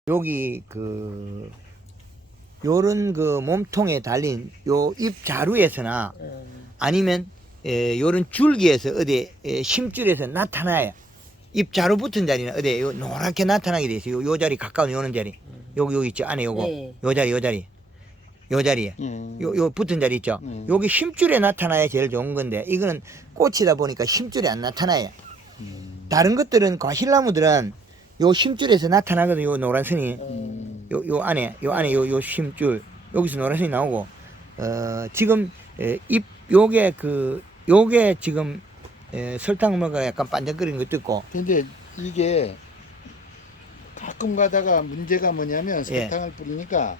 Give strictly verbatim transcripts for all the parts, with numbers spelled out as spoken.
여기 그 요런 그 몸통에 달린 요 잎 자루에서나 음. 아니면 에, 요런 줄기에서 어디 에, 심줄에서 나타나요. 잎 자루 붙은 자리는 어디 요 노랗게 나타나게 돼 있어요. 요, 요 자리 가까운 요런 자리. 여기 여기 있죠. 안에 요거. 네. 요 자리 요 자리. 요 자리에. 음. 요, 요 붙은 자리 있죠. 음. 여기 심줄에 나타나야 제일 좋은 건데 이거는 꽃이다 보니까 심줄에 안 나타나요. 음. 다른 것들은 과실나무들은 요 심줄에서 나타나거든요. 요 노란 선이. 음. 요, 요 안에, 요 안에 요, 요 심줄, 여기서 노란색이 나오고, 어, 지금, 에, 잎, 요게 그, 요게 지금, 에, 설탕 뭐가 약간 반짝거리는 것도 있고, 근데 이게 가끔 가다가 문제가 뭐냐면 예. 설탕을 뿌리니까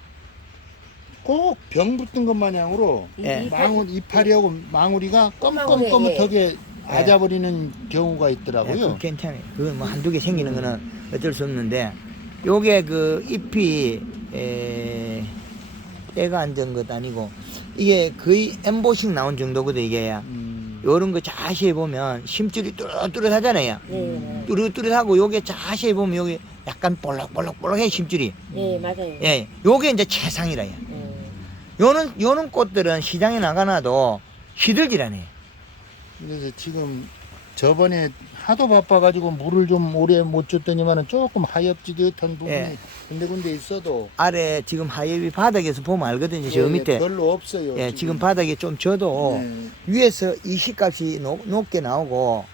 꼭 병 붙은 것 마냥으로 예. 망울 이파리하고 망우리가 꼬망울에, 껌껌껌하게 앗아버리는 경우가 예, 있더라고요. 그거 괜찮아요. 그건 뭐 한두 개 생기는 거는 어쩔 수 없는데, 요게 그 잎이, 에, 때가 앉은 것 아니고, 이게 거의 엠보식 나온 정도거든, 이게. 음. 요런 거 자세히 보면 심줄이 뚜렷뚜렷하잖아요. 네. 뚜렷뚜렷하고 요게 자세히 보면 여기 약간 볼록볼록볼록해 심줄이. 네, 맞아요. 예, 요게 이제 최상이라. 요 음. 요는 요는 꽃들은 시장에 나가놔도 시들지라네. 그래서 지금 저번에 하도 바빠가지고 물을 좀 오래 못 줬더니만은 조금 하엽지듯한 부분이 예. 군데군데 있어도 아래 지금 하엽이 바닥에서 보면 알거든요. 저 예, 밑에. 별로 없어요. 예, 지금 바닥에 좀 져도 예. 위에서 이식값이 높, 높게 나오고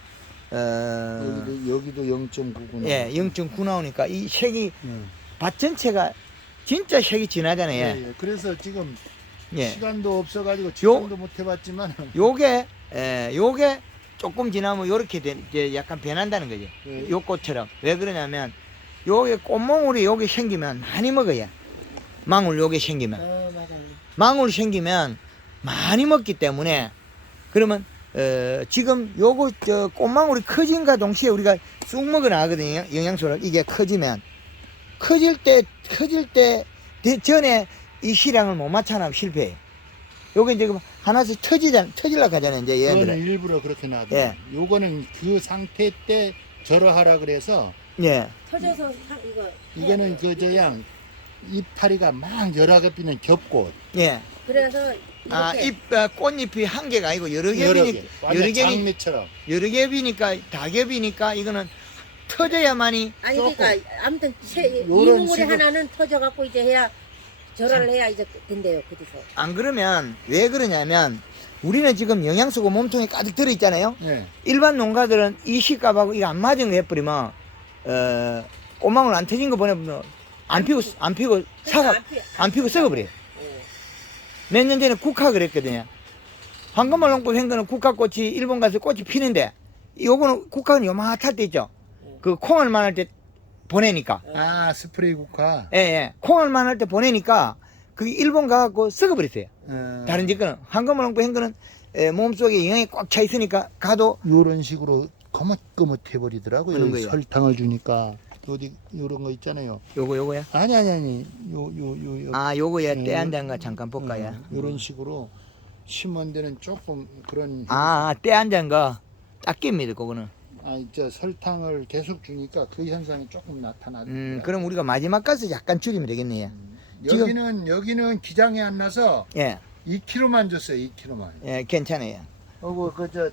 어, 여기도 여기도 영 점 구구. 예, 영 점 구 나오니까 이 색이 음. 밭 전체가 진짜 색이 진하잖아요. 예, 예. 예. 그래서 지금 예. 시간도 없어가지고 측정도 못 해봤지만 요게 에, 요게 조금 지나면 요렇게 돼, 이제 약간 변한다는 거지. 예. 요 꽃처럼. 왜 그러냐면 요게 꽃몽울이 요게 생기면 많이 먹어요. 망울 요게 생기면. 어, 맞아요. 망울 생기면 많이 먹기 때문에 그러면 어, 지금 요거 저 꽃망울이 커진과 동시에 우리가 쑥 먹어 나가거든요. 영양소를 이게 커지면 커질 때 커질 때 대- 전에 이 시량을 못 맞춰나면 실패해요. 요게 이제 하나씩 터지자 터질라 하잖아요. 이제 그거는 얘들은. 일부러 그렇게 놔둬. 예. 요거는 그 상태 때 절어하라 그래서 예. 터져서 사, 이거. 이거는 해야 돼요. 그 저양 이파리가 막 여러 개 피는 겹꽃. 예. 그래서 아, 이렇게 잎, 아, 꽃잎이 한 개가 아니고 여러 여러 겹이니, 개. 여러 완전 겹이, 장미처럼. 여러 겹이니까, 다겹이니까 이거는 터져야만이, 아니 조금 그러니까 아무튼 체, 요런 이물이 식으로- 하나는 터져 갖고 이제 해야 절화를 해야 이제 된대요. 그래서. 안 그러면, 왜 그러냐면, 우리는 지금 영양소가 몸통에 가득 들어있잖아요? 예. 일반 일반 농가들은 이 시값하고 이거 안 맞은 거 해버리면, 어, 꼬망울 안 터진 거 보내면, 안 피고, 안 피고, 사가, 안 피- 안 피고 썩어버려요. 예. 몇 년 전에 국화 그랬거든요. 황금알 농꽃 한 거는 국화꽃이 일본 가서 꽃이 피는데, 요거는 국화는 요만할 때 있죠? 그 콩알만 할 때 보내니까. 아 스프레이 국화. 예, 예. 콩알만 할 때 보내니까, 그게 일본 가갖고 썩어버렸어요. 어, 다른 집 거는. 황금알 농꽃 한 거는 에, 몸속에 영양이 꽉 차 있으니까 가도, 요런 식으로 거뭇거뭇해 버리더라고요. 그런 거예요. 설탕을 주니까 어디 요런 거 있잖아요. 요거, 요거야? 아니 아니 아니 요 요 요 요. 아, 요거야. 음, 때 한 잔가 잠깐 볼까요? 음, 요런 식으로 심은 데는 조금 그런 아, 때 한 잔가 딱 깁니다, 그거는. 아, 저 설탕을 계속 주니까 그 현상이 조금 나타나더라고요. 음, 그럼 우리가 마지막 가서 약간 줄이면 되겠네요. 지금- 여기는 여기는 기장이 안 나서 예, 이 킬로그램만 줬어요. 이 킬로그램만. 예, 괜찮아요. 어그 그저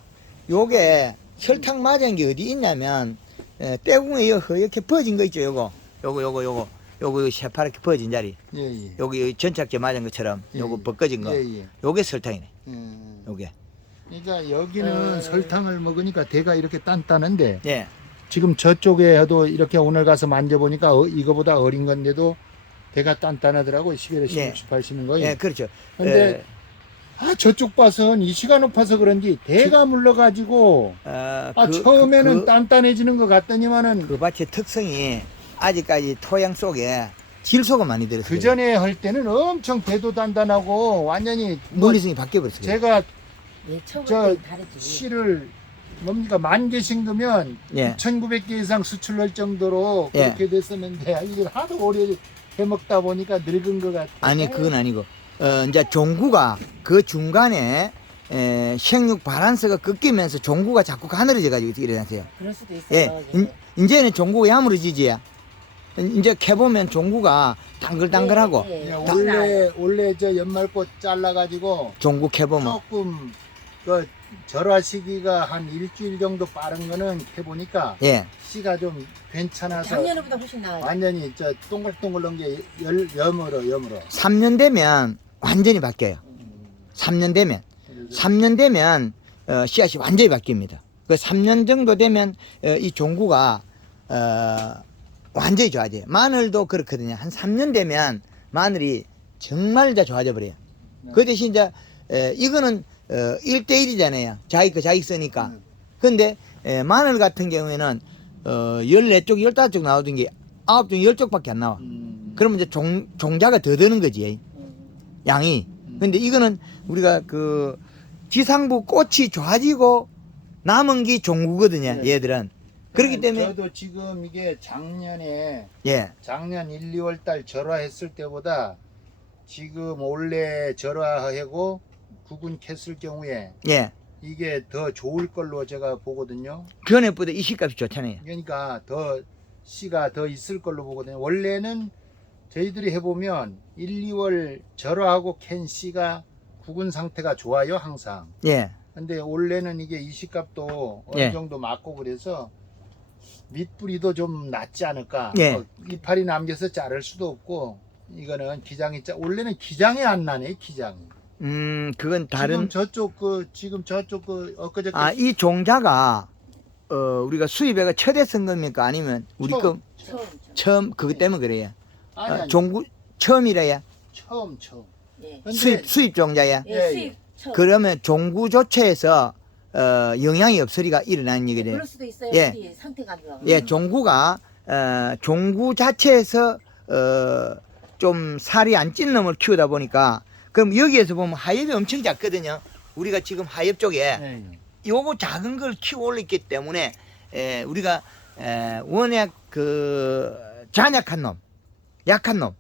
요게 설탕 맞은 게 어디 있냐면 에, 떼궁에 요 허옇게 퍼진 거 있죠. 요거 요거 요거 요거 요거 새파랗게 퍼진 자리 예예. 여기 전착제 맞은 것처럼 요거 예, 벗겨진 거 예예. 요게 설탕이네. 음. 요게 그러니까 여기는 어. 설탕을 먹으니까 대가 이렇게 단단한데 예, 지금 저쪽에도 이렇게 오늘 가서 만져보니까 어, 이거보다 어린 건데도 대가 단단하더라고요. 십일에 예. 십육, 십팔 심은 거예요. 예, 그렇죠. 근데 에, 아 저쪽 밭은 이시가 높아서 그런지 대가 물러가지고 어, 아 그, 처음에는 그, 단단해지는 것 같더니만은 그, 그 밭의 특성이 아직까지 토양 속에 질소가 많이 들었어요. 그 전에 할 때는 엄청 대도 단단하고 완전히 뭐 물리성이 바뀌어 버렸어요. 제가 예, 저 처음에 다르지. 씨를 뭡니까 만 개 심으면 예. 천구백 개 이상 수출할 정도로 예. 그렇게 됐었는데 이걸 하도 오래 해먹다 보니까 늙은 것 같아. 아니 그건 아니고 어 이제 종구가 그 중간에 에, 생육 바란스가 꺾이면서 종구가 자꾸 가늘어져 가지고 일어나세요. 그럴 수도 있어요. 예, 예. 인, 이제는 종구가 야무러지지. 이제 캐보면 종구가 당글당글하고 예, 예, 예, 예. 원래 원래 저 연말꽃 잘라가지고 종구 캐보면 조금 그 절화 시기가 한 일주일 정도 빠른 거는 해보니까 예. 씨가 좀 괜찮아서 작년보다 훨씬 나아요. 완전히 저 동글동글한 게 열, 여물어 여물어. 삼 년 되면 완전히 바뀌어요. 삼 년 되면 그래서 삼 년 되면 어, 씨앗이 완전히 바뀝니다. 그 삼 년 정도 되면 어, 이 종구가 어, 완전히 좋아져요. 마늘도 그렇거든요. 한 삼 년 되면 마늘이 정말 다 좋아져 버려요. 네. 그 대신 이제 에, 이거는 어, 일 대 일이잖아요. 자기 거 자기 쓰니까. 네. 근데 에, 마늘 같은 경우에는 어, 열네 쪽, 열다섯 쪽 나오던 게 아홉 쪽, 열 쪽밖에 안 나와. 음, 그러면 이제 종, 종자가 더 드는 거지. 양이. 근데 이거는 우리가 그 지상부 꽃이 좋아지고 남은 게 종구거든요. 네. 얘들은. 그렇기 때문에 저도 지금 이게 작년에 예. 작년 일, 이월 달 절화했을 때보다 지금 올해 절화하고 구근 캤을 경우에 예. 이게 더 좋을 걸로 제가 보거든요. 견해보다 이 씨값이 좋잖아요. 그러니까 더 씨가 더 있을 걸로 보거든요. 원래는 저희들이 해보면 일, 이월 절화하고 캔 씨가 구근 상태가 좋아요, 항상. 예. 근데 원래는 이게 이 씨값도 어느 예. 정도 맞고 그래서 밑뿌리도 좀 낫지 않을까. 예. 뭐 이파리 남겨서 자를 수도 없고 이거는 기장이 짜 원래는 기장이 안 나네, 기장이. 음, 그건 다른 지금 저쪽 그 지금 저쪽 그 엊그저께 아, 이 종자가 어, 우리가 수입해가 첫에 쓴 겁니까? 아니면 우리 거 처음, 처음, 처음. 처음 그것 때문에 그래요. 아니, 아, 아니, 종구 처음이라야. 처음 처음. 예. 근데 수입 수입 종자야. 예, 예, 수입 처음. 그러면 종구 조체에서 어, 영향이 없으리가 일어나는 예, 얘기래요. 그럴 수도 있어요. 예. 우리 상태가 안 좋아. 예, 종구가 어, 종구 자체에서 어, 좀 살이 안 찐 놈을 키우다 보니까 그럼 여기에서 보면 하엽이 엄청 작거든요. 우리가 지금 하엽 쪽에 예, 예. 요거 작은 걸 키워 올렸기 때문에 에, 우리가 에, 워낙 그 잔약한 놈, 약한 놈,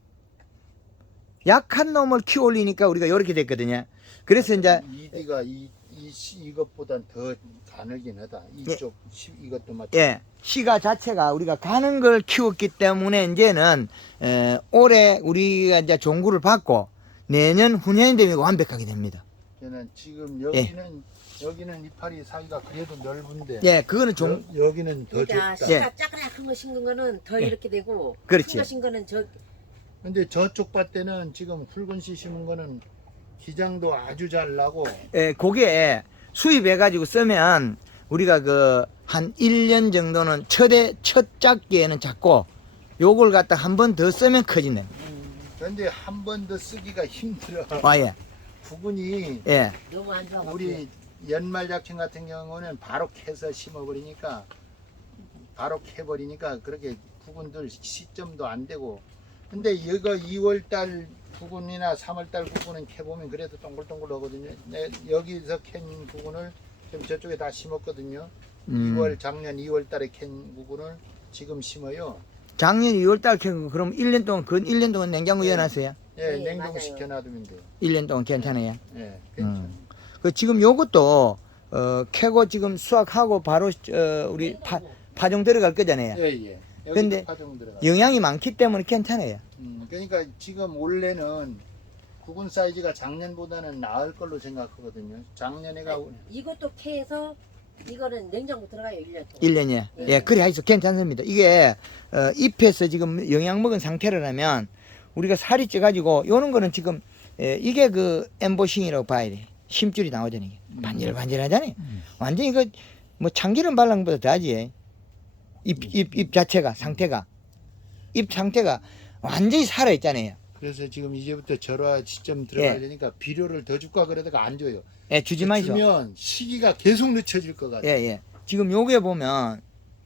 약한 놈을 키워 올리니까 우리가 이렇게 됐거든요. 그래서 이제 이디가 이, 이 씨, 이것보단 더 가늘긴 하다. 이쪽 씨, 이것도 맞. 예, 씨가 자체가 우리가 가는 걸 키웠기 때문에 이제는 에, 올해 우리가 이제 종구를 받고 내년 후년 되면 완벽하게 됩니다. 저는 지금 여기는 여기는 이파리 사이가 그래도 넓은데. 예, 그거는 종 여, 여기는 더 그러니까 좁다. 씨가 짜그락한 거 심은 거는 더 예. 이렇게 되고 그렇지. 큰거 심 거는 저 근데 저쪽 밭에는 지금 붉은 씨 심은 거는 기장도 아주 잘 나고. 예, 그게 수입해가지고 쓰면 우리가 그 한 일 년 정도는 첫에 첫 작기에는 작고 요걸 갖다 한 번 더 쓰면 커지네. 그런데 한 번 더 쓰기가 힘들어. 와, 예. 부근이 예. 너무 안 좋아. 우리 연말 작품 같은 경우는 바로 캐서 심어버리니까 바로 캐버리니까 그렇게 부근들 시점도 안 되고. 근데 이거 이월 달 부근이나 삼월 달 부근은 캐보면 그래도 동글동글하거든요. 내 여기서 캔 부근을 지금 저쪽에 다 심었거든요. 음. 이월 작년 이월 달에 캔 부근을 지금 심어요. 작년 이월 달 캐고 그럼 일 년 동안 그 일 년 동안 냉장고 네. 열어놨어요. 예, 네, 냉동 맞아요. 시켜 놔두면 돼요. 일 년 동안 괜찮아요. 예, 괜찮아요. 음. 그 지금 요것도 어 캐고 지금 수확하고 바로 어 우리 파, 파종 들어갈 거잖아요. 예, 예. 여기 근데 파종 들어가. 영양이 많기 때문에 괜찮아요. 음, 그러니까 지금 원래는 구근 사이즈가 작년보다는 나을 걸로 생각하거든요. 작년에가 이것도 캐서 이거는 냉장고 들어가요 일 년 동안. 일 년에. 네. 예, 그래 해서 괜찮습니다. 이게 어, 잎에서 지금 영양 먹은 상태라면 우리가 살이 쪄가지고 요런 거는 지금 예, 이게 그 엠보싱이라고 봐야 돼. 심줄이 나오잖아요. 음. 반질반질하잖아요. 음. 완전히 이거 뭐 참기름 발란 것보다 더하지. 잎, 잎, 잎 자체가 상태가 잎 상태가 완전히 살아 있잖아요. 그래서 지금 이제부터 절화 시점 들어가야 예. 되니까 비료를 더 줄까 그러다가 안 줘요. 예, 주지 마이소. 주면 시기가 계속 늦춰질 것 같아요. 예, 예. 지금 요게 보면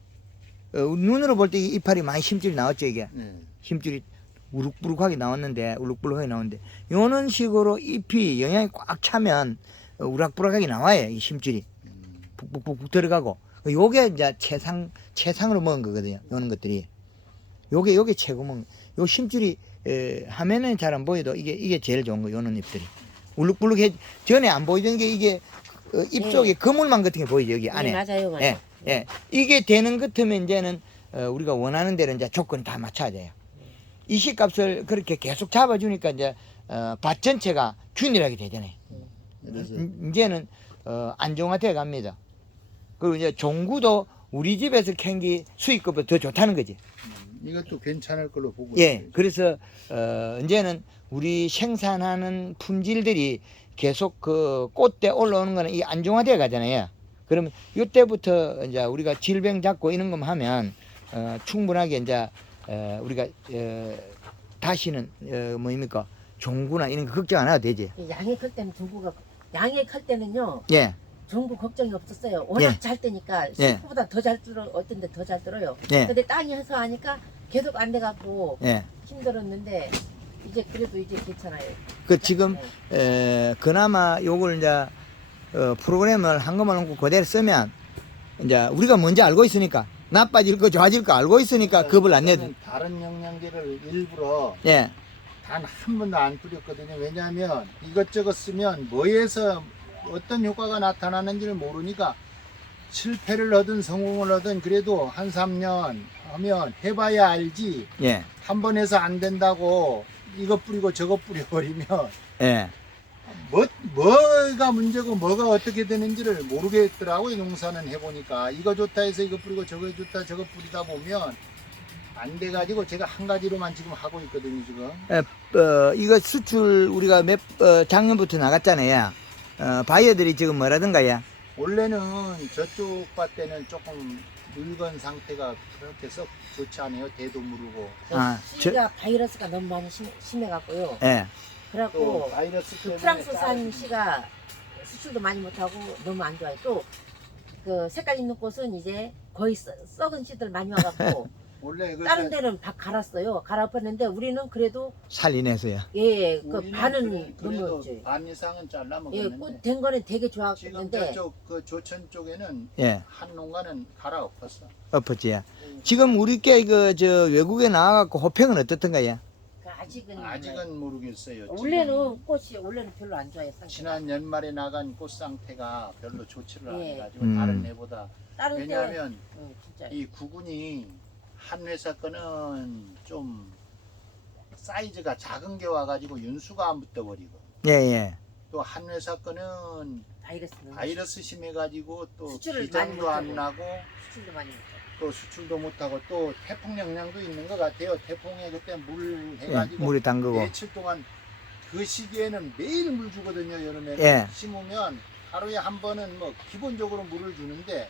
어, 눈으로 볼 때 이파리 많이 심줄이 나왔죠, 이게. 네. 힘줄이 우룩부룩하게 나왔는데 울룩부룩하게 나오는데 요런 식으로 잎이 영양이 꽉 차면 어, 우락부락하게 나와요, 이 심줄이 음, 북북북북 들어가고 요게 이제 최상 최상으로 먹은 거거든요, 요런 것들이. 요게 요게 최고 먹은 요 심줄이 에, 화면은 잘 안 보여도 이게 이게 제일 좋은 거, 요런 잎들이 울룩불룩해. 전에 안 보이던 게 이게 어, 잎 네. 속에 그물망 같은 게 보이죠, 여기 안에. 네, 맞아요, 맞아요. 예, 예. 이게 되는 것 같으면 이제는 어, 우리가 원하는 대로 이제 조건 다 맞춰야 돼요. 이 씨값을 그렇게 계속 잡아주니까 이제 어, 밭 전체가 균일하게 되잖아요. 그래서 이- 이제는 어, 안정화돼 갑니다. 그리고 이제 종구도 우리 집에서 캔기 수익급보다 더 좋다는 거지. 음, 이것도 괜찮을 걸로 보고 예, 있어요. 그래서 어, 이제는 우리 생산하는 품질들이 계속 그 꽃대 올라오는 거는 이 안정화돼 가잖아요. 그러면 이때부터 이제 우리가 질병 잡고 이런 것만 하면 어, 충분하게 이제 어, 우리가 어, 다시는 어, 뭐입니까 종구나 이런 거 걱정 안 해도 되지. 양에 클 때는 종구가 양에 클 때는요 예, 종구 걱정이 없었어요. 워낙 예. 잘 때니까 예. 실크보다 더 잘 들어 어떤 데 더 잘 들어요. 예. 근데 땅이 해서 하니까 계속 안 돼갖고 예. 힘들었는데 이제 그래도 이제 괜찮아요. 그 지금 네. 에, 그나마 요걸 이제 어, 프로그램을 한 것만 놓고 그대로 쓰면 이제 우리가 뭔지 알고 있으니까 나빠질 거 좋아질 거 알고 있으니까 겁을 안 내도. 저는 다른 영양제를 일부러 예, 단 한 번도 안 뿌렸거든요. 왜냐하면 이것저것 쓰면 뭐에서 어떤 효과가 나타나는지를 모르니까 실패를 하든 성공을 하든 그래도 한 삼 년 하면 해봐야 알지. 예, 한 번 해서 안 된다고 이거 뿌리고 저거 뿌려버리면 예. 뭐, 뭐가 문제고 뭐가 어떻게 되는지를 모르겠더라고요. 농사는 해보니까 이거 좋다 해서 이거 뿌리고 저거 좋다 저거 뿌리다 보면 안 돼가지고 제가 한 가지로만 지금 하고 있거든요. 지금 에, 어, 이거 수출 우리가 몇 어, 작년부터 나갔잖아요. 어, 바이어들이 지금 뭐라든가요? 원래는 저쪽 밭에는 조금 늙은 상태가 그렇게 썩 좋지 않아요. 대도 무르고 아, 씨가 바이러스가 너무 많이 심, 심해갖고요. 예, 또 그래갖고 바이러스 그 때문에 프랑스산 다른- 씨가 수출도 많이 못하고 너무 안 좋아요. 또 그 색깔 있는 꽃은 이제 거의 썩, 썩은 씨들 많이 와갖고 원래 그 다른 데는 박 갈았어요. 갈아엎었는데 우리는 그래도 살리내서요. 예, 그 우리는 반은 그래- 그래도 넘었지. 반 이상은 잘라 예, 먹었는데 꽃 된 거는 되게 지금 좋았는데 저쪽 그 조천 쪽에는 예, 한 농가는 갈아엎었어. 엎었지. 지금 우리께 그 저 외국에 나와갖고 호평은 어떻던가요? 그 아직은 아직은 모르겠어요. 지금 원래는 꽃이 원래는 별로 안 좋아요. 상태가. 지난 연말에 나간 꽃 상태가 별로 좋지를 예. 않아가지고 음. 다른 애보다 다른 때 왜냐하면 응, 진짜 이 구근이 한 회사 거는 좀 사이즈가 작은 게 와가지고 윤수가 안 붙어버리고 예, 예. 또 한 회사 거는 바이러스는 바이러스 심해가지고 또 수출을 기장도 많이 안 못하고. 나고 수출도 많이 못하고. 또 수출도 못하고 또 태풍 영향도 있는 것 같아요. 태풍에 그때 물 예, 해가지고 물이 담그고. 며칠 동안 그 시기에는 매일 물 주거든요. 여름에는 예. 심으면 하루에 한 번은 뭐 기본적으로 물을 주는데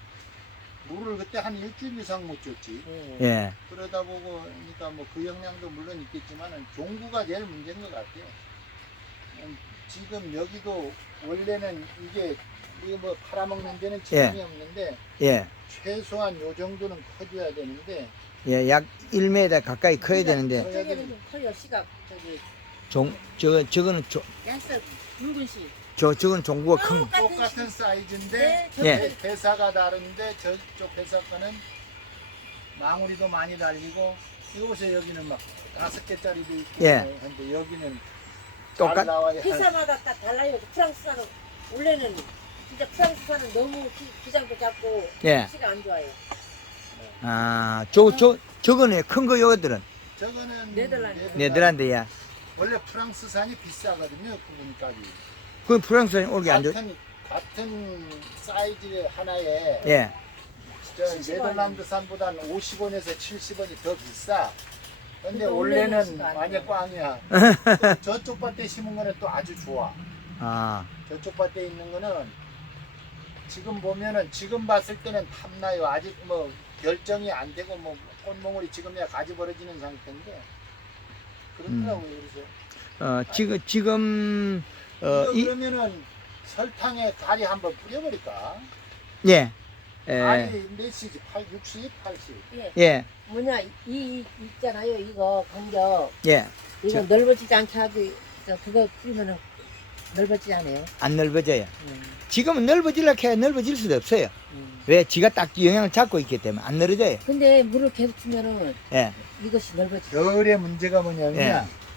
물을 그때 한 일주일 이상 못 줬지. 예. 예, 그러다 보고 그러니까 뭐 그 영향도 물론 있겠지만은 종구가 제일 문제인 것 같아요. 음, 지금 여기도 원래는 이게 이거 뭐 팔아먹는 데는 지장이 없는데 예, 최소한 요 정도는 커져야 되는데 예. 약 일 미터 가까이 커야 되는데 저기는 좀 커요. 씨가 저기 종 저거 저거는 조, 얀스 붉은 씨. 저 저건 종구가 큰. 똑같은 똑같은 씨. 사이즈인데 네, 예. 회- 회사가 다른데 저쪽 회사 거는 망우리도 많이 달리고 이거 보세요. 여기는 막 다섯 개짜리도 있고 예. 근데 여기는 똑같- 잘 나와야 회사마다 다 달라요. 프랑스산은 원래는 진짜 프랑스산은 너무 기, 기장도 작고 예. 씨가 안 좋아요. 아, 저 저 저거네 큰 거 요들은 저거는 네덜란드. 네덜란드야. 원래 프랑스산이 비싸거든요. 그분까지 그 프랑스는 올게 안 좋. 같은 같은 사이즈 하나에 예, 저 칠십 원. 네덜란드산보다는 오십 원에서 칠십 원이 더 비싸. 근데 근데 원래는 원래는 씨가 안 완전 좋아. 꽝이야. 또 저쪽 밭에 심은 거는 또 아주 좋아. 아, 저쪽 밭에 있는 거는 지금 보면은 지금 봤을 때는 탐나요. 아직 뭐 결정이 안 되고 뭐 꽃몽울이 지금이야 가지 벌어지는 상태인데 그렇더라고요. 그래서 어 지금 지금 어 이거 이 그러면은 설탕에 가리 한번 뿌려버릴까? 예, 예, 가리 몇이지? 팔, 육십, 팔십. 예. 예, 뭐냐 이, 이 있잖아요. 이거 간격 예. 이거 저- 넓어지지 않게 하기 저 그거 뿌리면은 넓어지지 않아요. 안 넓어져요. 음, 지금은 넓어질라 해야 넓어질 수도 없어요. 음. 왜? 지가 딱 영향을 잡고 있기 때문에 안 넓어져요. 근데 물을 계속 주면은 예, 이것이 넓어지. 겨울의 문제가 뭐냐면 예.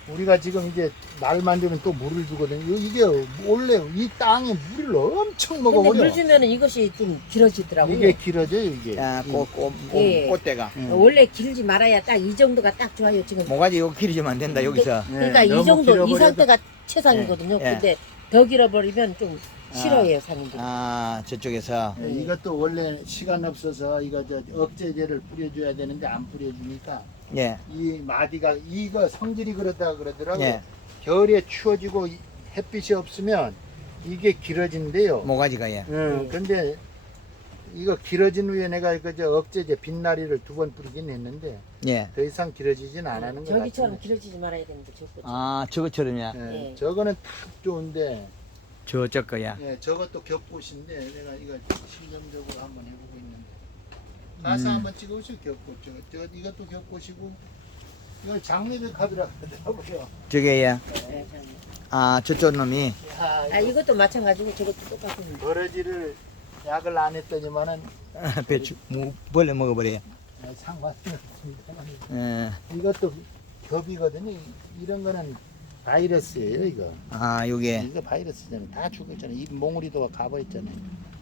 우리가 지금 이제 날만 되면 또 물을 주거든요. 이게 원래 이 땅에 물을 엄청 근데 먹어버려. 물 주면은 이것이 좀 길어지더라고요. 이게 길어져요, 이게. 야, 꽃, 꽃, 꽃, 예. 꽃대가. 음. 원래 길지 말아야 딱 이 정도가 딱 좋아요 지금. 모가지 이거 길어지면 안 된다, 여기서. 네, 그러니까 이 너무 정도 이 길어버려도- 상태가 최상이거든요. 예. 근데 더 길어버리면 좀 싫어해요 사람들이. 아, 저쪽에서. 네, 이것도 원래 시간 없어서 이거 저 억제제를 뿌려줘야 되는데 안 뿌려주니까 예, 이 마디가 이거 성질이 그렇다 그러더라고요. 예. 겨울에 추워지고 이- 햇빛이 없으면 이게 길어진대요. 모가지가, 예. 음, 근데 이거 길어진 후에 내가 그저 억제제 빛나리를 두 번 뿌리긴 했는데 예. 더 이상 길어지진 않았는 것 저기처럼 같아요. 길어지지 말아야 되는데 저거. 아, 저것처럼이야. 예, 예. 저거는 탁 좋은데 저쪽 거야. 예, 저것도 겹꽃인데 내가 이거 실험적으로 한번 해보고 있는데 가서 음. 한번 찍어보세요. 겹꽃 저거 저 이것도 겹꽃이고 이걸 장미백합이라 그러더라고요. 저게, 예. 네, 참. 아, 저쪽 놈이. 야, 아 이것도 마찬가지고 저것도 똑같은. 버러지를 약을 안 했더니만은 배추, 무, 벌레 먹어버려요. 예, 상관이 없습니다. 예. 이것도 겹이거든요. 이런 거는 바이러스예요, 이거. 아, 요게. 이거 바이러스잖아요. 다 죽었잖아요. 이 몽우리도 가버렸잖아요.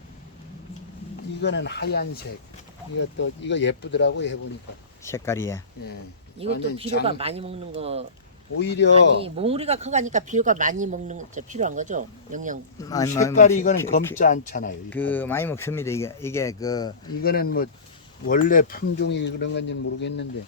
이거는 하얀색. 이것도 이거 예쁘더라고요, 해보니까. 색깔이, 예. 예. 이것도 완전 비료가 장- 많이 먹는 거. 오히려 아니 몽우리가 커가니까 비료가 많이 먹는 저 필요한 거죠. 영양. 이 많이, 많이 색깔이 먹- 이거는 그- 검지 않잖아요. 그, 많이 먹습니다. 이게, 이게 그, 이거는 뭐 원래 품종이 그런 건지는 모르겠는데.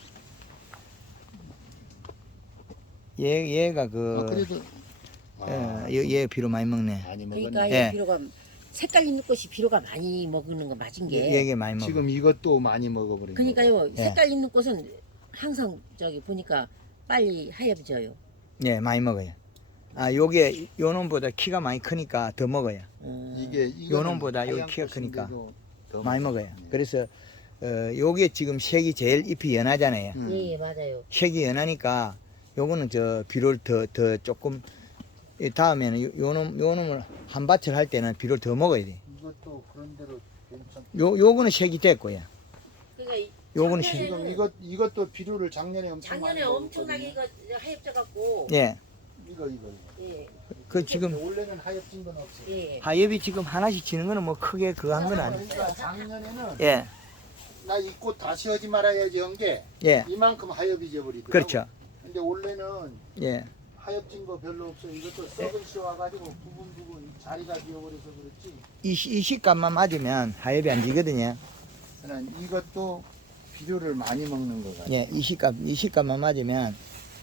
얘, 얘가 아, 그, 그래도 아, 예, 얘, 얘 비료 많이 먹네. 많이 그러니까 먹었네. 이 예. 비료가 색깔 있는 꽃이 비료가 많이 먹는 거 맞은 게. 얘게 많이 먹어. 지금 이것도 많이 먹어버린 거예요. 그러니까요 예. 색깔 있는 꽃은 항상 저기 보니까 빨리 하얘져요. 예, 많이 먹어요. 아, 요게, 요 놈보다 키가 많이 크니까 더 먹어요. 음. 이게 이거는 요 놈보다 여기 하얀 키가 크니까 꽃인데도 더 많이 먹어요. 네. 그래서, 어, 요게 지금 색이 제일 잎이 연하잖아요. 음. 예, 예 맞아요. 색이 연하니까 요거는 저 비료를 더, 더 조금, 이 다음에는 요, 요 놈, 요 놈을 한 밭을 할 때는 비료를 더 먹어야 돼. 이것도 그런 대로 괜찮. 요, 요거는 색이 됐고요. 그러니까 이- 요거는 작년에는- 색, 지금 이것 이것도 비료를 작년에 엄청 작년에 많이 엄청나게 이거 하얘져갖고. 예. 이거 이거. 예, 그 지금 원래는 하얗진 건 없어요. 예. 하엽이 지금 하나씩 지는 거는 뭐 크게 그거 한 건 아니에요. 그러니까 작년에는 예, 나 이 꽃 다시 하지 말아야지 한 게 예. 이만큼 하엽이 져버리더라고. 그렇죠. 근데 원래는 예. 하엽진 거 별로 없어요. 이것도 썩은 씨 와가지고 부분 부분 자리가 비어버려서 그렇지. 이, 시- 이 식감만 맞으면 하엽이 안 지거든요. 저는 이것도 비료를 많이 먹는 거 같아요. 예, 이 식감, 이 식감만 맞으면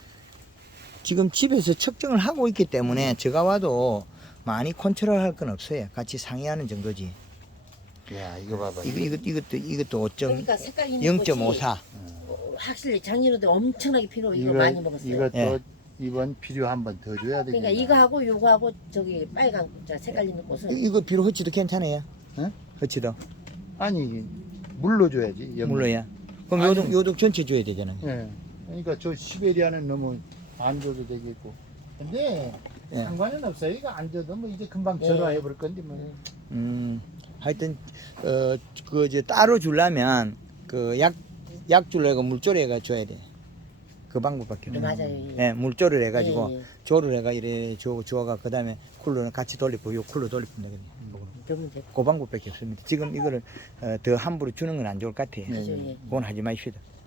지금 집에서 측정을 하고 있기 때문에 제가 와도 많이 컨트롤 할 건 없어요. 같이 상의하는 정도지. 야 이거 봐봐. 이거, 이것, 이것도, 이것도 오 점, 그러니까 색깔 있는 영 점 꽃이 오사. 어, 확실히 작년에도 엄청나게 필요 이거 많이 먹었어요. 이것도 예. 이번 비료 한 번 더 줘야 되겠다. 그러니까 이거하고 요거하고 저기 빨간 자 색깔 있는 꽃은 이- 이거 비료 허치도 괜찮아요. 어? 허치도. 아니 물로 줘야지. 염분. 물로야. 그럼 아니. 요독, 요독 전체 줘야 되잖아요. 예. 그러니까 저 시베리아는 너무 안 줘도 되겠고. 근데 예. 상관은 없어요. 이거 안 줘도 뭐 이제 금방 예. 절화해 볼 건데 뭐. 음, 하여튼, 어, 그, 이제 따로 주려면, 그, 약, 약 주려고 물조리 해가 줘야 돼. 그 방법밖에 네, 없네. 맞아요. 예. 예, 물조리를 해가지고, 예, 예. 조를 해가 이래 줘, 줘가, 그 다음에 쿨러는 같이 돌리고, 요 쿨러 돌리면 되거든요. 그러면 돼. 그 방법밖에 없습니다. 지금 이거를, 어, 더 함부로 주는 건 안 좋을 것 같아요. 네. 그죠, 예. 그건 하지 마십시다.